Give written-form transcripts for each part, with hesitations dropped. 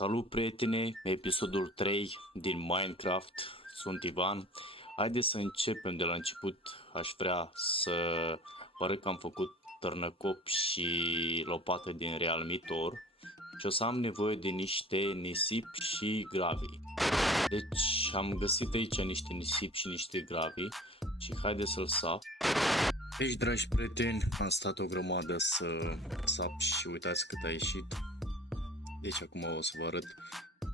Salut prieteni, episodul 3 din Minecraft, sunt Ivan. Haideți să începem de la început. Aș vrea să vă arăt că am făcut târnăcop și lopată din Realme Tor și o să am nevoie de niște nisip și gravii. Deci am găsit aici niște nisip și niște gravii și haideți să-l sap. Deci, dragi prieteni, am stat o grămadă să sap și uitați cât a ieșit. Deci acum o să vă arăt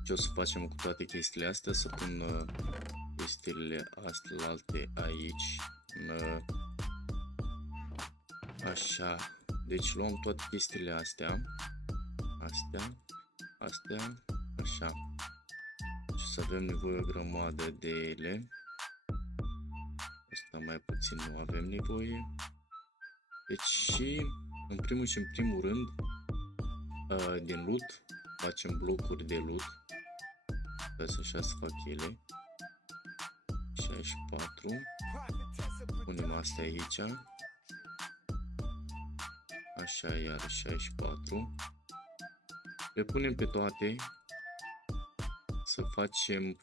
ce o să facem cu toate chestiile astea, să pun chestiile astea alte aici, așa. Deci luăm toate chestiile astea, așa, și să avem nevoie o grămadă de ele. Asta mai puțin nu avem nevoie. Deci și în primul și în primul rând din loot facem blocuri de loot. Să așa să fac ele. 64. Punem astea aici. Așa, iar 64. Le punem pe toate. Să facem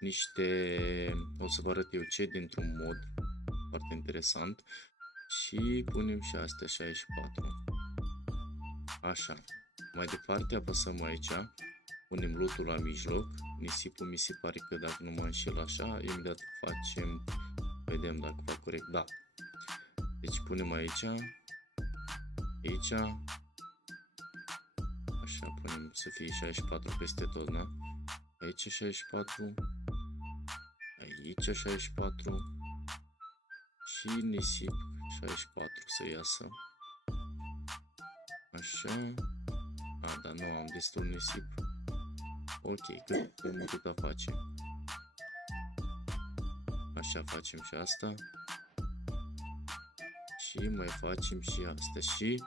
niște... O să vă arăt eu ce dintr-un mod foarte interesant. Și punem și astea 64. Așa. Mai departe apăsăm aici. Punem lootul la mijloc. Nisipul mi se pare că, dacă nu mă înșel așa, imediat facem, vedem dacă fac corect, da. Deci punem aici, așa, punem să fie 64 peste tot, da? Aici 64, aici 64 și nisip 64 să iasă. Așa, dar nu am destul nisip. Ok, cât face. Așa facem și asta. Și mai facem și asta. Și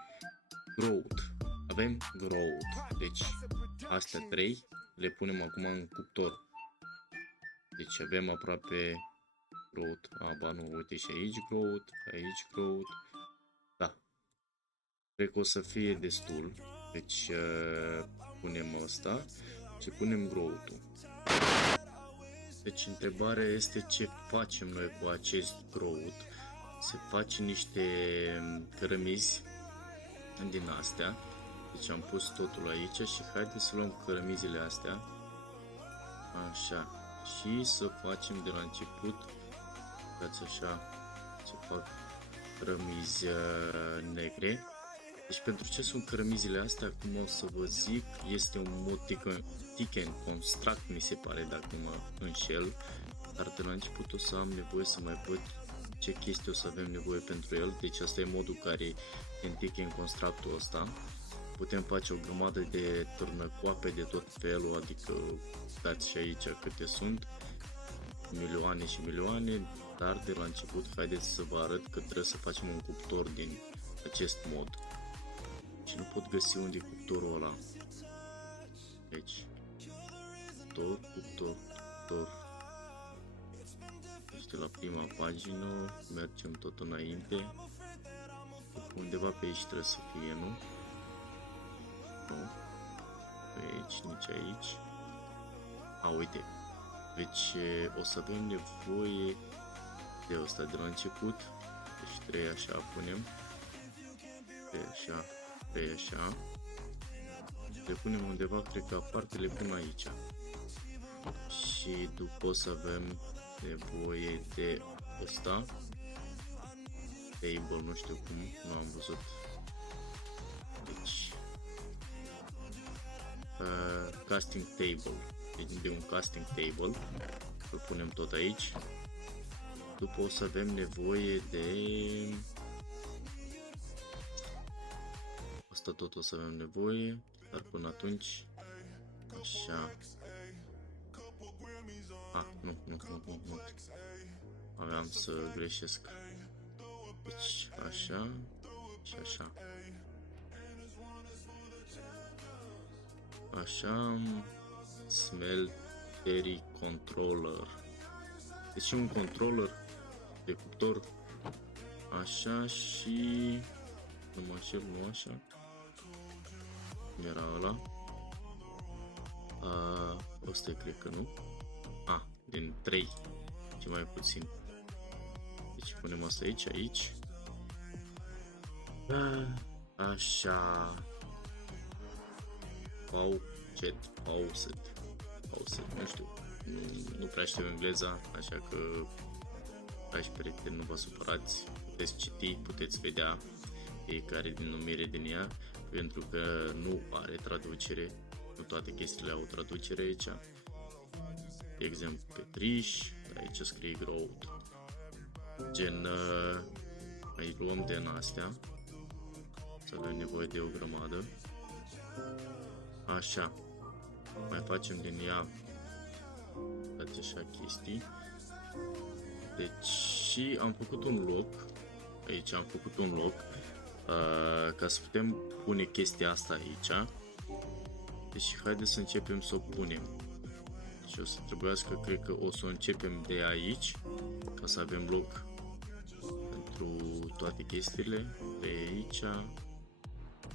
growth. Avem growth. Deci astea 3 le punem acum în cuptor. Deci avem aproape growth. Ba nu, uite și aici growth, aici growth. Da. Cred că o să fie destul. Deci punem asta și punem growth-ul. Deci întrebarea este ce facem noi cu acest growth. Se face niște cărămizi din astea. Deci am pus totul aici și haideți să luăm cărămizile astea. Așa. Și să facem de la început. Uitați așa. Se fac cărămizi negre. Deci pentru ce sunt cărămizile astea, cum o să vă zic, este un mod tick and construct, mi se pare, dacă nu mă înșel, dar de la început o să am nevoie să mai văd ce chestii o să avem nevoie pentru el. Deci asta e modul care în tick and construct-ul ăsta putem face o grămadă de târnăcoape de tot felul, adică dați și aici câte sunt, milioane și milioane, dar de la început haideți să vă arăt că trebuie să facem un cuptor din acest mod. Și nu pot găsi unde e cuptorul ăla. Deci cuptor. Deci de la prima pagină mergem tot înainte. Undeva pe aici trebuie să fie, nu? Nu. Pe aici, nici aici. Uite. Deci o să avem nevoie de asta de la început. Deci 3 așa punem. 3 așa. Le punem undeva, cred că aparte le pun aici. Și după o să avem nevoie de ăsta. Table, nu știu cum, nu am văzut. Deci casting table. Deci de un casting table. Îl punem tot aici. După o să avem nevoie de asta, tot o să avem nevoie, dar până atunci așa. Nu. Aveam să greșesc. Deci așa și așa. Așa. Smeltery controller. Deci un controller de cuptor. Așa și nu mă înșel, nu așa. Era ăla. Ăsta e, cred că nu. Din 3, ce mai puțin. Deci punem asta aici. Așa. Faucet, nu știu. Nu prea știu engleza, așa că dragi prieteni, nu vă supărați. Puteți citi, puteți vedea fiecare denumire din ea, pentru că nu are traducere. Nu toate chestiile au traducere aici. De exemplu, Petriș, aici scrie Growth. Gen, mai luăm din astea, să avem nevoie de o grămadă. Așa, mai facem din ea toate așa chestii. Deci și am făcut un loc, aici am făcut un loc ca să putem pune chestia asta aici. Deci haideți să începem să o punem. Și o să trebuiască, cred că o să o începem de aici, ca să avem loc pentru toate chestiile. De aici,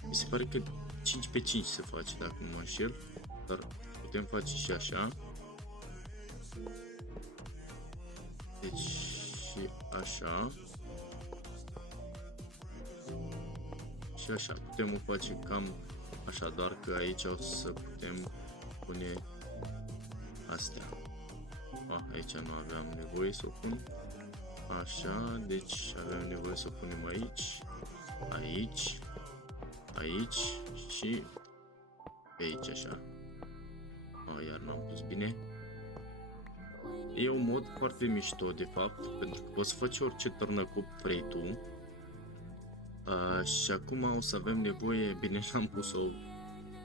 mi se pare că 5 pe 5 se face, dacă nu mă înșel, dar putem face și așa. Deci și așa. Și așa, putem o face cam așa, doar că aici o să putem pune astea. Aici nu aveam nevoie să o pun. Așa, deci avem nevoie să o punem aici și pe aici așa. Iar n-am pus bine. E un mod foarte mișto de fapt, pentru că poți să faci orice târnăcup vrei tu. Și acum o să avem nevoie, bine, n-am pus-o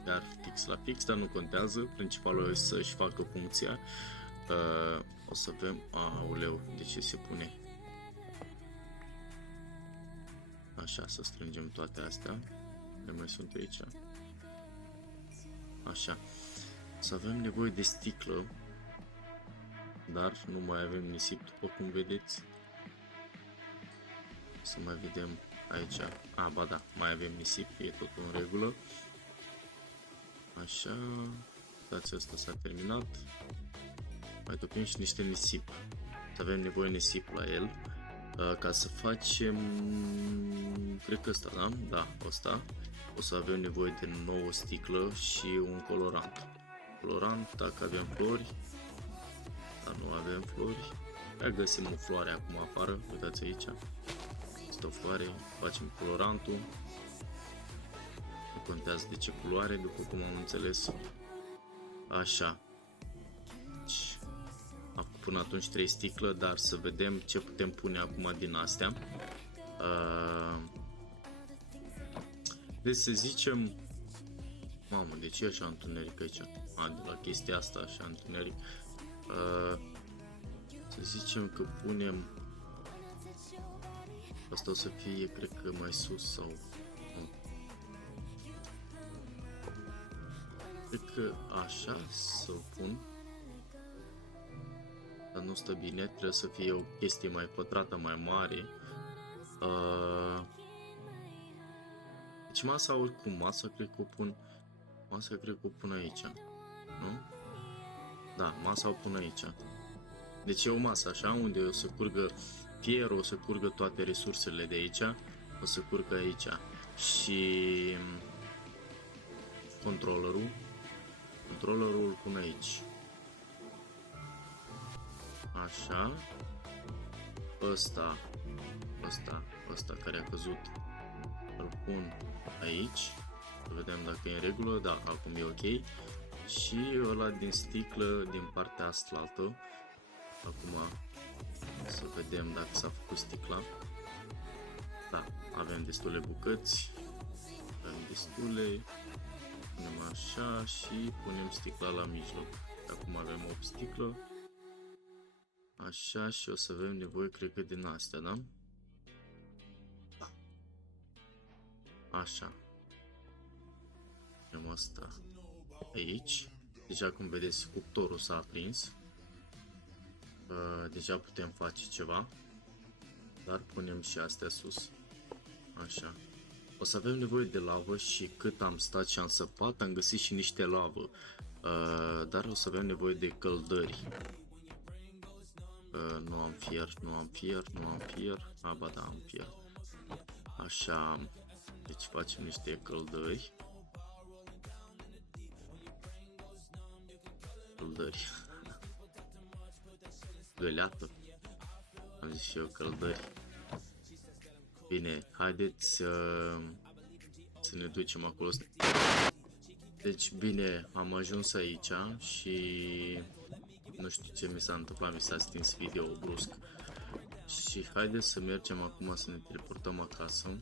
chiar fix la fix, dar nu contează, principalul e să-și facă funcția. O să avem, aoleu, de ce se pune? Așa, să strângem toate astea, le mai sunt aici. Așa, o să avem nevoie de sticlă, dar nu mai avem nisip, după cum vedeți. Să mai vedem aici, ba da, mai avem nisip, e tot în regulă. Așa, uitați, asta s-a terminat. Mai topim și niște nisip. Avem nevoie nisip la el, ca să facem, cred că ăsta, da? Da, ăsta. O să avem nevoie de nouă sticlă și un colorant. Colorant, dacă avem flori, dar nu avem flori. Ia găsim o floare acum afară, uitați aici. Este o floare, facem colorantul. Nu contează de ce culoare, după cum am înțeles. Așa. Deci, am făcut până atunci 3 sticle, dar să vedem ce putem pune acum din astea. Deci să zicem... Mamă, de ce e așa întuneric aici? De la chestia asta așa întuneric. Să zicem că punem... Asta o să fie, cred că mai sus sau... Nu. Cred că așa să-l pun. Dar nu stă bine, trebuie să fie o chestie mai pătrată, mai mare. Deci masa oricum, masa cred că o pun... Masa cred că o pun aici. Nu? Da, masa o pun aici. Deci e o masă așa, unde o să curgă fierul, o să curgă toate resursele de aici. O să curgă aici. Și... Controllerul îl pun aici. Așa. Ăsta care a căzut, îl pun aici. Să vedem dacă e în regulă. Da, acum e ok. Și ăla din sticlă din partea asta. Acum să vedem dacă s-a făcut sticla. Da, avem destule bucăți. Avem destule. Punem așa și punem sticla la mijloc. Acum avem 8 sticlă. Așa, și o să avem nevoie, cred că, din astea, da? Așa. Punem asta aici. Deja, cum vedeți, cuptorul s-a aprins. Deja putem face ceva. Dar punem și astea sus. Așa. O să avem nevoie de lavă și cât am stat și am săpat, am găsit și niște lavă. Dar o să avem nevoie de căldări. Nu am fier, nu am fier, nu am fier. Ba da, am fier. Așa, deci facem niște căldări. Căldări. Găleată. Am zis și eu căldări. Bine, haideți să ne ducem acolo. Deci bine, am ajuns aici și nu știu ce mi s-a întâmplat, mi s-a stins video brusc. Și haideți să mergem acum să ne teleportăm acasă.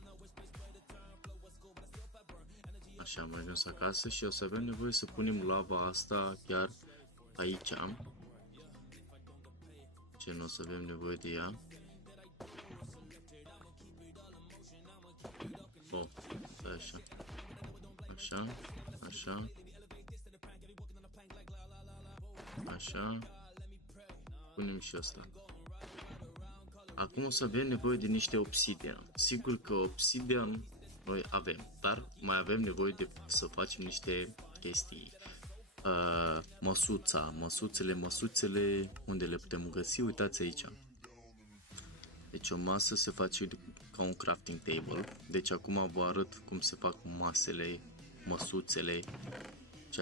Așa, am ajuns acasă și o să avem nevoie să punem lava asta chiar aici. Ce nu o să avem nevoie de ea. Oh, da, așa. Așa, așa. Așa. Punem și asta. Acum o să avem nevoie de niște obsidian. Sigur că obsidian noi avem, dar mai avem nevoie de să facem niște chestii. Măsuțele, unde le putem găsi? Uitați aici. Deci o masă se face ca un crafting table. Deci acum vă arăt cum se fac masele, măsuțele. Și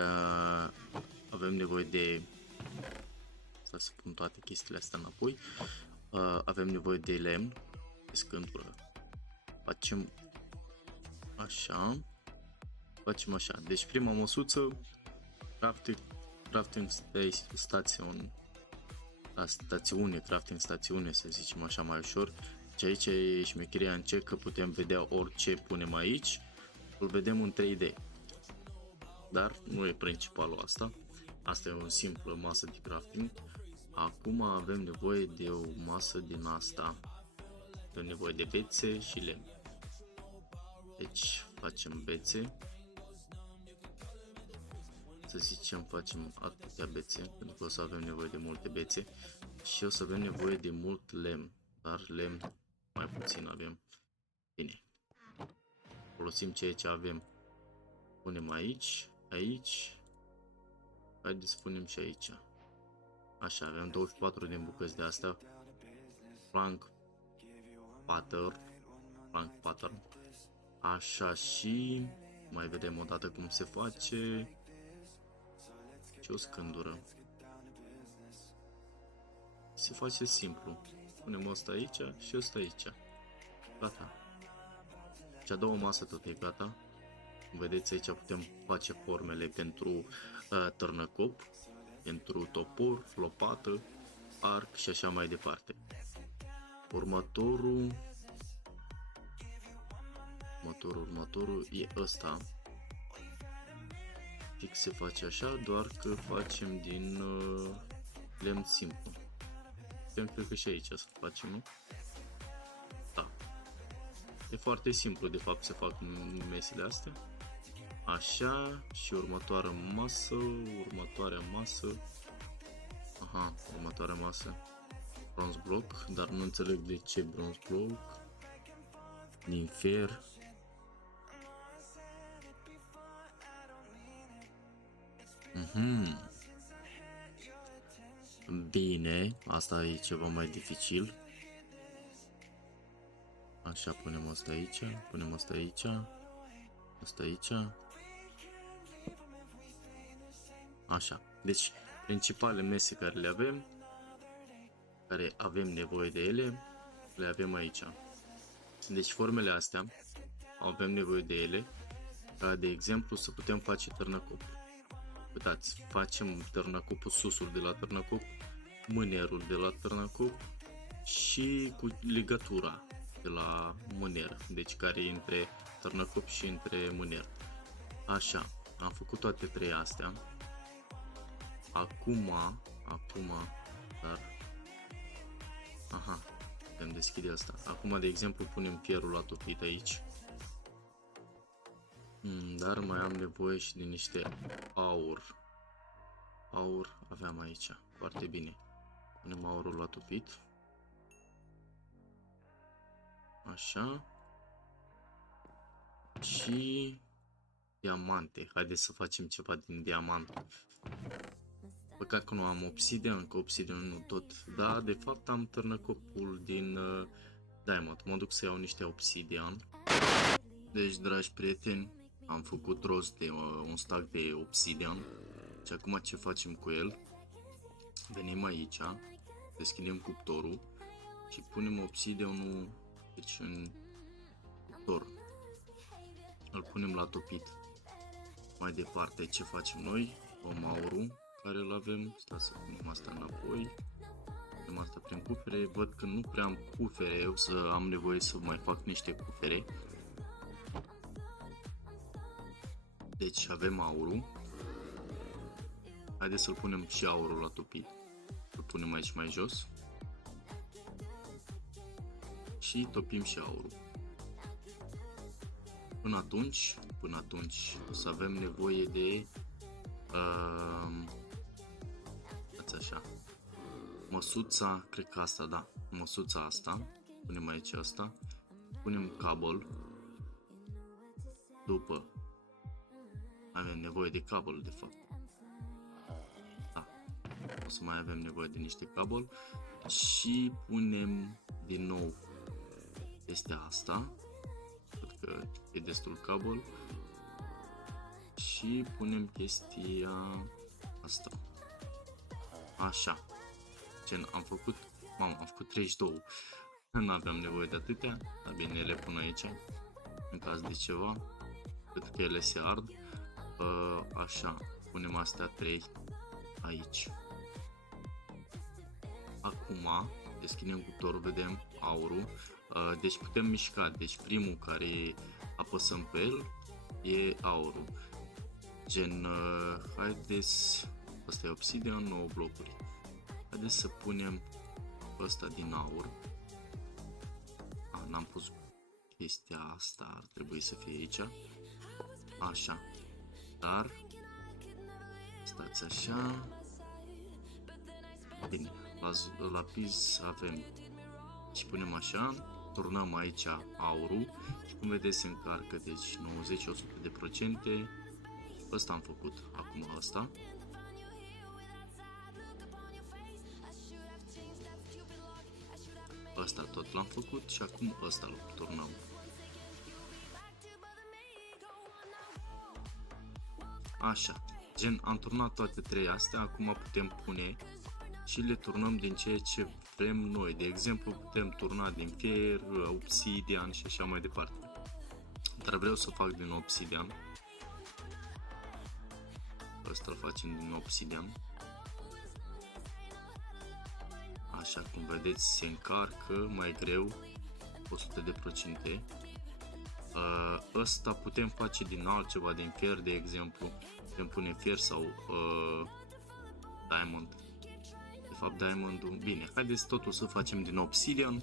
avem nevoie de... Să pun toate chestiile astea înapoi. Avem nevoie de lemn, de scândură. Facem așa. Facem așa. Deci prima măsuță, crafting stațiune, să zicem așa mai ușor. Și aici e șmecheria în ce că putem vedea orice punem aici, îl vedem în 3D. Dar nu e principalul asta. Asta e o simplă masă de crafting. Acum avem nevoie de o masă din asta. Avem nevoie de bețe și lemn. Deci facem bețe. Să zicem facem atâtea bețe, pentru că o să avem nevoie de multe bețe. Și o să avem nevoie de mult lemn. Dar lemn mai puțin avem. Bine. Folosim ceea ce avem. Punem aici, aici. Haideți să punem și aici. Așa, avem 24 din bucăți de astea. Plank pattern. Așa, și mai vedem o dată cum se face. Și o scândură. Se face simplu. Punem asta aici și asta aici. Gata. Cea două masă tot e gata. Vedeți aici putem face formele pentru târnăcop, pentru topor, lopată, arc și așa mai departe. Următorul e ăsta. Fix se face așa, doar că facem din lemn simplu. Putem cred că și aici să facem, nu? Da. E foarte simplu de fapt să fac mesele astea. Așa, și următoarea masă. Aha, următoarea masă. Bronze block, dar nu înțeleg de ce bronze block. Din fier. Bine, asta e ceva mai dificil. Așa, punem asta aici, punem asta aici, asta aici. Așa, deci principalele mese care le avem, care avem nevoie de ele, le avem aici. Deci formele astea avem nevoie de ele, ca de exemplu să putem face târnăcop. Uitați, facem târnăcopul, susul de la târnăcop, mânerul de la târnăcop și cu legătura de la mâner, deci care e între târnăcop și între mâner. Așa, am făcut toate trei astea. Acum, dar... Aha, putem deschide asta. Acum, de exemplu, punem fierul la topit aici. Dar mai am nevoie și de niște aur. Aur aveam aici. Foarte bine. Punem aurul la topit. Așa. Și diamante. Haideți să facem ceva din diamant. Păcat că nu am obsidian, că obsidian nu tot. Da, de fapt am târnăcopul din diamond. Mă duc să iau niște obsidian. Deci, dragi prieteni, am făcut rost de un stack de obsidian. Și acum ce facem cu el? Venim aici, deschidem cuptorul și punem obsidianul, deci, în cuptor. Îl punem la topit. Mai departe, ce facem noi? Luăm aurul care îl avem. Stați să punem asta înapoi. Punem asta prin cufere. Văd că nu prea am cufere, eu să am nevoie să mai fac niște cufere. Deci avem aurul. Haideți să-l punem și aurul la topit. Îl punem aici mai jos. Și topim și aurul. Până atunci o să avem nevoie de așa, măsuța, cred că asta, da, măsuța asta, punem aici asta, punem cable, după avem nevoie de cable de fapt, da, o să mai avem nevoie de niște cable și punem din nou este asta, cred că e destul cable și punem chestia asta. Așa, gen am făcut, am făcut 32, nu aveam nevoie de atâtea, dar bine, le pun aici, în caz de ceva, pentru că ele se ard, așa, punem astea 3 aici. Acum, deschidem cuptorul, vedem aurul, deci putem mișca, deci primul care apăsăm pe el e aurul, gen, haideți. Asta e obsidian, 9 blocuri. Haideți să punem ăsta din aur. N-am pus chestia asta, ar trebui să fie aici. Așa. Dar stați așa. Bine, la lapis avem. Și punem așa, turnăm aici aurul și cum vedeți se încarcă, deci 90-100%. Ăsta am făcut, acum ăsta. Asta tot l-am făcut și acum ăsta îl turnăm. Așa, gen am turnat toate trei astea, acum putem pune și le turnăm din ceea ce vrem noi. De exemplu, putem turna din fier, obsidian și așa mai departe. Dar vreau să fac din obsidian. Ăsta îl facem din obsidian. Așa cum vedeți se încarcă mai greu 100%. Ăsta putem face din altceva, din fier de exemplu, putem pune fier sau diamond. De fapt diamondul, bine, haideți totul să facem din obsidian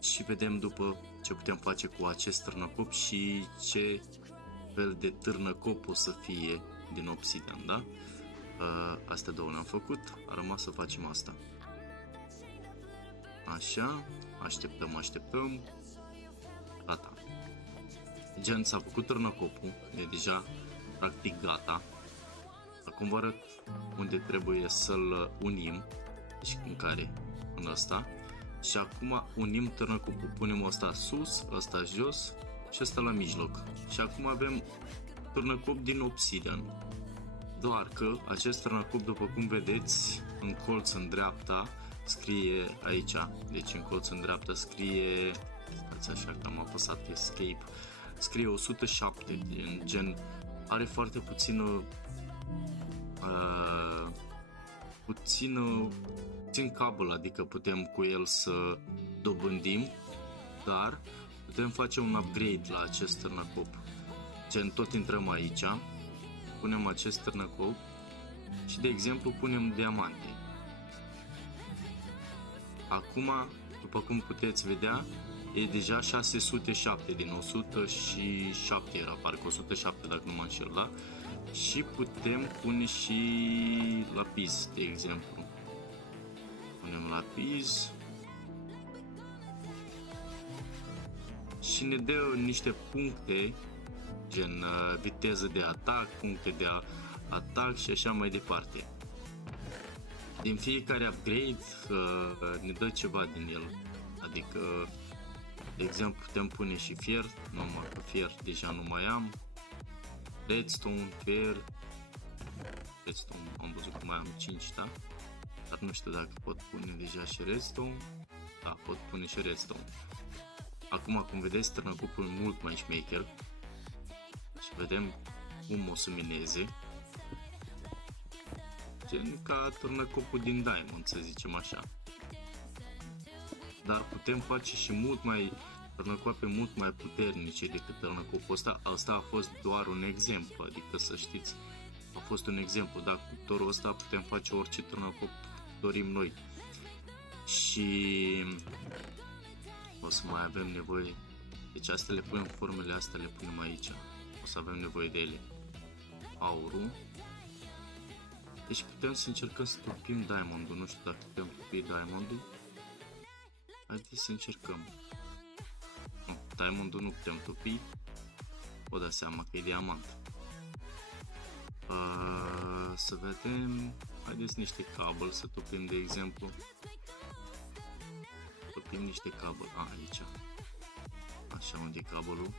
și vedem după ce putem face cu acest târnăcop și ce fel de târnăcop o să fie din obsidian, da? Astea două le-am făcut, a rămas să facem asta. Așa, așteptăm, gata. Gen s-a făcut târnăcopul, e deja practic gata. Acum vă arăt unde trebuie să-l unim, deci în care, în ăsta. Și acum unim târnăcopul, punem ăsta sus, ăsta jos și ăsta la mijloc. Și acum avem târnăcop din obsidian. Doar că acest târnăcop, după cum vedeți, în colț în dreapta, scrie aici, deci în colț în dreapta scrie, stați așa că am apăsat escape, scrie 107, gen are foarte puțin cabel, adică putem cu el să dobândim, dar putem face un upgrade la acest târnăcop, gen tot intrăm aici, punem acest târnăcop și de exemplu punem diamante. Acum, după cum puteți vedea, e deja 607 din 107 era, parcă 107 dacă nu mă înșel, da? Și putem pune și lapis, de exemplu. Punem lapis și ne dă niște puncte gen viteză de atac, puncte de atac și așa mai departe. Din fiecare upgrade ne dă ceva din el, adică de exemplu putem pune și fier, numai că fier deja nu mai am, redstone, fier, redstone am văzut că mai am 5, da? Dar nu știu dacă pot pune deja și redstone, da, pot pune și redstone. Acum, cum vedeți, târnăcopul e mult mai șmecher și vedem cum o să mineze, gen ca târnăcopul din Diamond, să zicem așa. Dar putem face și mult mai târnăcoape mult mai puternice decât târnăcopul ăsta. Asta a fost doar un exemplu, adică să știți, a fost un exemplu, dar cu cuptorul ăsta putem face orice târnăcop dorim noi. Și o să mai avem nevoie, deci astea le punem, formele astea le punem aici, o să avem nevoie de ele. Aurul, deci putem să încercăm să topim diamondul, nu știu dacă putem topi diamondul. Haideți să încercăm. Nu, diamondul nu putem topi, o da seama că e diamant. Să vedem, haideți niște cable să topim, de exemplu. Topim niște cable, aici. Așa, unde e cabelul?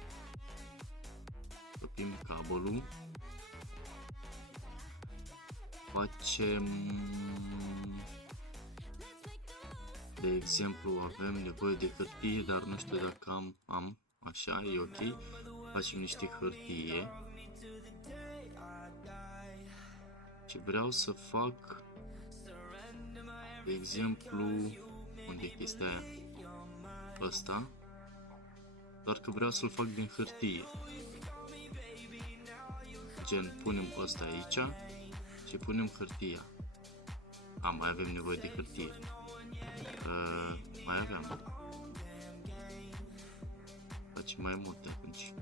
Topim cabelul. Facem, de exemplu, avem nevoie de hârtie, dar nu știu dacă am, așa, e ok. Facem niște hârtie. Și vreau să fac, de exemplu, unde e chestia aia? Ăsta. Doar că vreau să-l fac din hârtie. Gen, punem ăsta aici și punem hârtia. Mai avem nevoie de hârtie. Mai aveam. Facem mai multe atunci.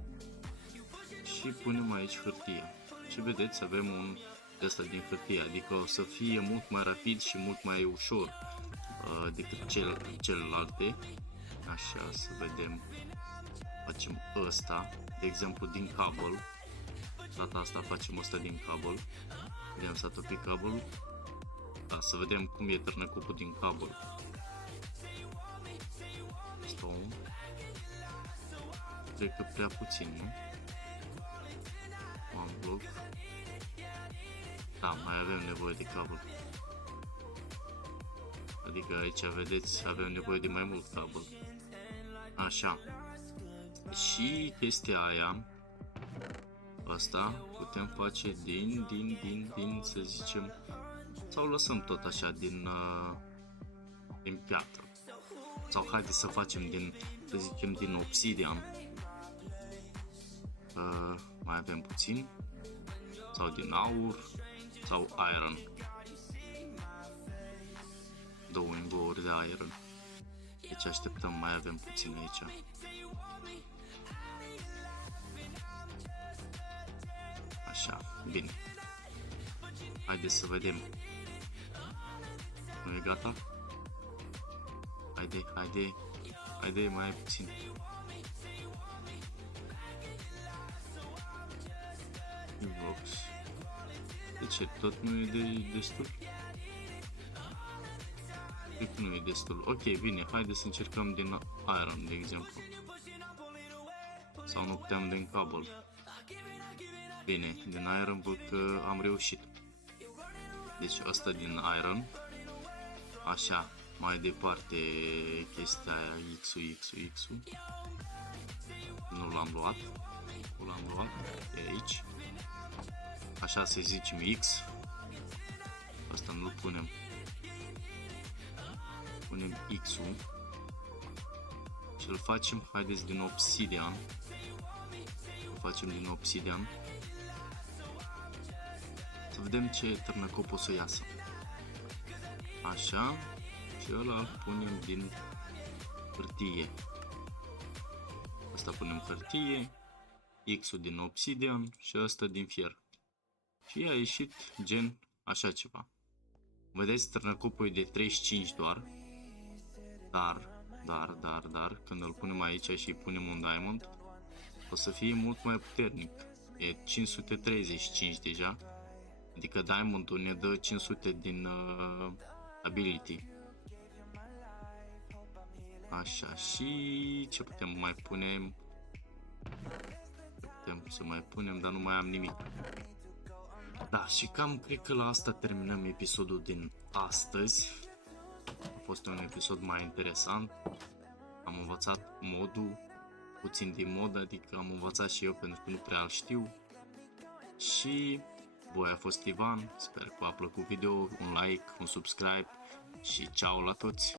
Și punem aici hârtia. Și vedeți, avem un ăsta din hârtie, adică o să fie mult mai rapid și mult mai ușor decât celelalte. Așa, să vedem. Facem ăsta, de exemplu, din cable. Data asta facem ăsta din cable. Vedem, s-a topit cabelul. Da, să vedem cum e târnăcopul din cable. Stone. Cred că prea puțin, nu? One block. Da, mai avem nevoie de cablu. Adică aici, vedeți, avem nevoie de mai mult cablu. Așa. Și chestia aia, asta, putem face din, să zicem, sau lăsăm tot așa din piatră. Sau haideți să facem din, să zicem, din obsidian. Mai avem puțin. Sau din aur. Sau iron. 2 ingouri de iron. Deci așteptăm, mai avem puțin aici. Așa, bine. Haideți să vedem. Nu e gata? Haide, mai e puțin. Box. De ce? Tot nu e destul? Cred că nu e destul. Ok, bine, haide să încercăm din iron, de exemplu. Sau nu puteam din cable. Bine, din iron văd că am reușit. Deci asta din iron. Așa, mai departe chestia aia, X-ul. Nu l-am luat. E aici. Așa să zicem X. Asta nu-l punem. Punem X-ul. Și îl facem, haideți, din obsidian. Îl facem din obsidian. Să vedem ce târnăcop o să iasă. Așa. Și ăla îl punem din hârtie. Asta punem hârtie. X-ul din obsidian și ăsta din fier. Și a ieșit gen așa ceva. Vedeți, târnăcopul e de 35 doar. Dar, când îl punem aici și îi punem un diamond, o să fie mult mai puternic. E 535 deja. Adică Diamond-ul ne dă 500 din ability. Așa, și ce putem mai punem? Putem să mai punem, dar nu mai am nimic. Da, și cam cred că la asta terminăm episodul din astăzi. A fost un episod mai interesant. Am învățat modul, puțin din mod, adică am învățat și eu pentru că nu prea îl știu. Și voi a fost Ivan, sper că v-a plăcut video, un like, un subscribe și ciao la toți!